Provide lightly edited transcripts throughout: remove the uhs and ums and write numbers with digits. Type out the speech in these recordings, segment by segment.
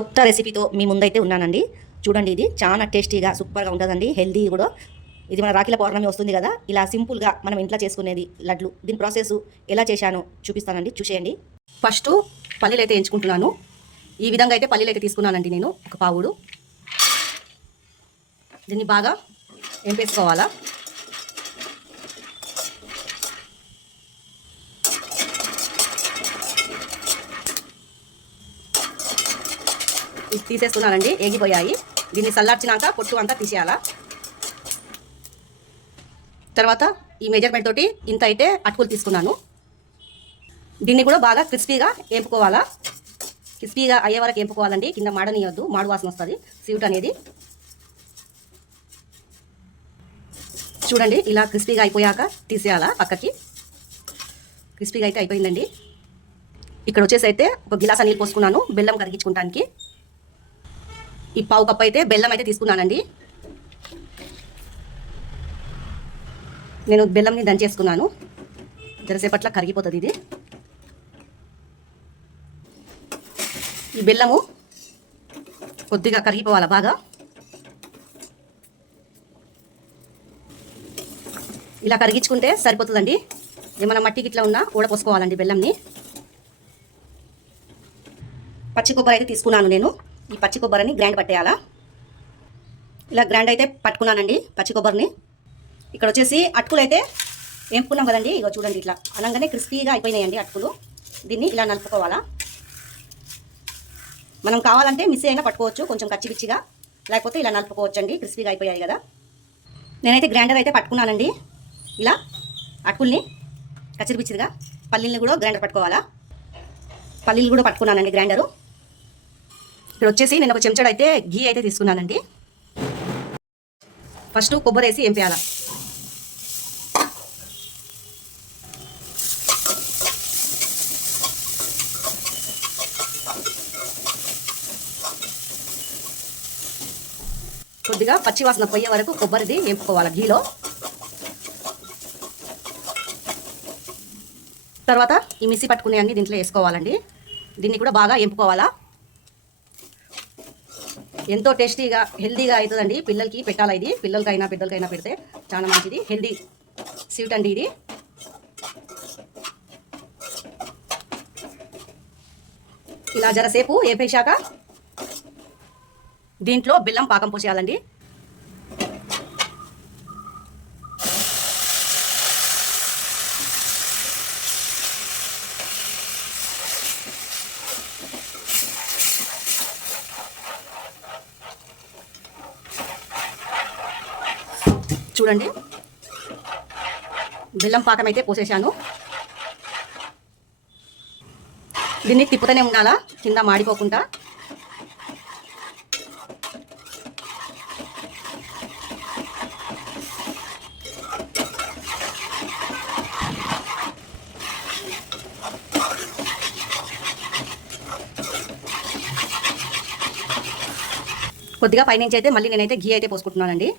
కొత్త రెసిపీతో మీ ముందైతే ఉన్నానండి. చూడండి, ఇది చాలా టేస్టీగా సూపర్గా ఉంటుందండి. హెల్దీ కూడా. ఇది మన రాఖీల పౌర్ణమి వస్తుంది కదా, ఇలా సింపుల్గా మనం ఇంట్లో చేసుకునేది లడ్లు. దీని ప్రాసెస్ ఎలా చేశానో చూపిస్తానండి, చూసేయండి. ఫస్ట్ పల్లీలు అయితే ఎంచుకుంటున్నాను. ఈ విధంగా అయితే పల్లీలు అయితే తీసుకున్నానండి నేను, ఒక పావుడు. దీన్ని బాగా ఎంపేసుకోవాలా. తీసేస్తున్నానండి, ఏగిపోయాయి. దీన్ని చల్లార్చినాక పొట్టు అంతా తీసేయాలా. తర్వాత ఈ మెజర్మెంట్ తోటి ఇంత అయితే అటుకులు తీసుకున్నాను. దీన్ని కూడా బాగా క్రిస్పీగా వేపుకోవాలా. క్రిస్పీగా అయ్యే వరకు వేపుకోవాలండి, కింద మాడనియొద్దు, మాడు వాసన వస్తుంది స్వీట్ అనేది. చూడండి, ఇలా క్రిస్పీగా అయిపోయాక తీసేయాలా పక్కకి. క్రిస్పీగా అయితే అయిపోయిందండి. ఇక్కడ వచ్చేసి అయితే ఒక గిలాస నీళ్ళు పోసుకున్నాను బెల్లం కరిగించుకోవడానికి. ఈ పావు కప్పు అయితే బెల్లం అయితే తీసుకున్నానండి. నేను బెల్లంని దంచేసుకున్నాను, జరసేపట్ల కరిగిపోతుంది ఇది. ఈ బెల్లము కొద్దిగా కరిగిపోవాలి బాగా. ఇలా కరిగించుకుంటే సరిపోతుందండి. ఏమైనా మట్టి గిట్లా ఉన్నా ఊడపోసుకోవాలండి బెల్లంని. పచ్చి కొబ్బరి అయితే తీసుకున్నాను నేను. ఈ పచ్చి కొబ్బరిని గ్రైండ్ పట్టేయాలా. ఇలా గ్రైండ్ అయితే పట్టుకున్నానండి పచ్చి కొబ్బరిని. ఇక్కడ వచ్చేసి అటుకులు అయితే వేపుకున్నాం కదండి. ఇగో చూడండి, ఇట్లా అనగానే క్రిస్పీగా అయిపోయినాయండి అటుకులు. దీన్ని ఇలా నలుపుకోవాలా. మనం కావాలంటే మిక్సీ అయినా పట్టుకోవచ్చు, కొంచెం కచ్చిపిచ్చిగా. లేకపోతే ఇలా నలుపుకోవచ్చు అండి, క్రిస్పీగా అయిపోయాయి కదా. నేనైతే గ్రైండర్ అయితే పట్టుకున్నానండి. ఇలా అటుకుల్ని కచ్చిపిచ్చిగా, పల్లీల్ని కూడా గ్రైండర్ పట్టుకోవాలా. పల్లీలు కూడా పట్టుకున్నానండి గ్రైండరు. ఇక్కడ వచ్చేసి నేను ఒక చెంచాడు అయితే గీ అయితే తీసుకున్నానండి. ఫస్ట్ కొబ్బరి వేసి వేయాలా. కొద్దిగా పచ్చివాసన పోయే వరకు కొబ్బరిది వేపుకోవాలి గీలో. తర్వాత ఈ మిక్సీ పట్టుకునే అన్ని దీంట్లో వేసుకోవాలండి. దీన్ని కూడా బాగా వేపుకోవాలా. ఎంతో టేస్టీగా హెల్దీగా అవుతుందండి. పిల్లలకి పెట్టాలా ఇది. పిల్లలకైనా పెద్దలకైనా పెడితే చాలా మంచిది, హెల్దీ స్వీట్ అండి ఇది. ఇలా జరసేపు వేపేశాక దీంట్లో బెల్లం పాకం పోసేయాలండి. చూడండి, బెల్లం పాకం అయితే పోసేసాను. దీన్ని తిప్పుతూనే ఉండాలా, కింద మాడిపోకుండా. కొద్దిగా పైనుంచి అయితే మళ్ళీ నేనైతే ఘీ అయితే పోసుకుంటున్నానండి.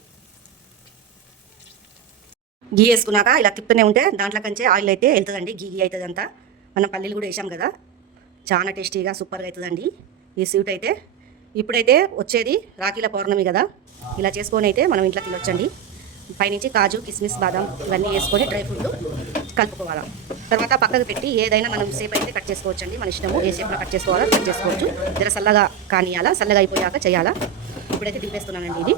ఘీ వేసుకున్నాక ఇలా తిప్పుతూనే ఉంటే దాంట్లో కంచే ఆయిల్ అయితే వెళ్తుందండి. ఘీ అవుతుంది అంతా. మనం పల్లీలు కూడా వేసాం కదా, చాలా టేస్టీగా సూపర్గా అవుతుందండి ఈ స్వీట్ అయితే. ఇప్పుడైతే వచ్చేది రాఖీల పౌర్ణమి కదా, ఇలా చేసుకొని అయితే మనం ఇంట్లో తినొచ్చండి. పైనుంచి కాజు, కిస్మిస్, బాదం ఇవన్నీ వేసుకొని డ్రై ఫ్రూట్లు కలుపుకోవాలి. తర్వాత పక్కకు పెట్టి ఏదైనా మనం సేపు అయితే కట్ చేసుకోవచ్చండి, మన ఇష్టము. ఏ సేపులో కట్ చేసుకోవాలో కట్ చేసుకోవచ్చు. జర చల్లగా కానియాలా, చల్లగా అయిపోయాక చేయాలా. ఇప్పుడైతే దింపేస్తున్నానండి ఇది.